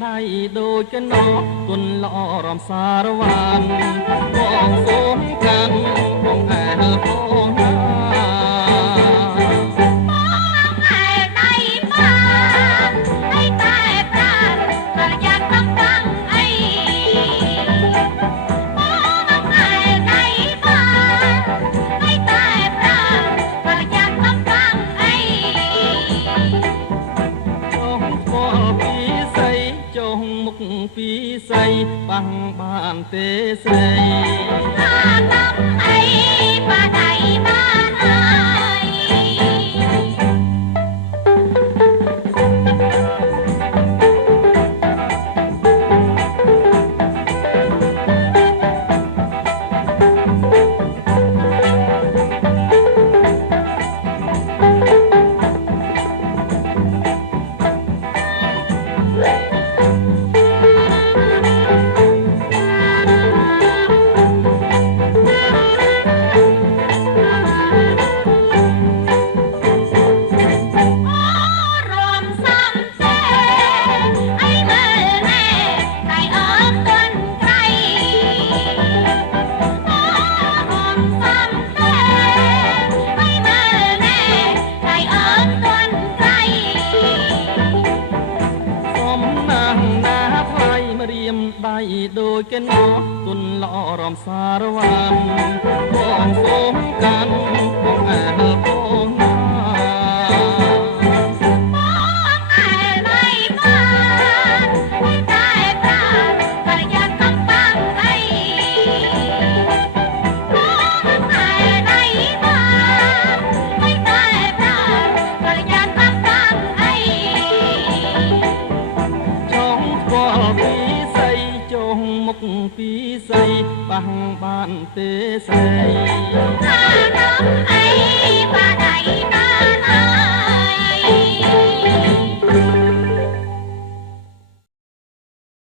ได้โดยกันนอตุนละอรอมสารวันมองสมกันมองแอลพองนาปีใสบังบานเตใสถ้าต้องไอ้ปาไดบ้านไอ้ได้โดยแก่นอตุนละอรอมสารวันมองสมกันมองแอลพองนาปีใสบังบานเตใสถ้าน้องไอ้ปาได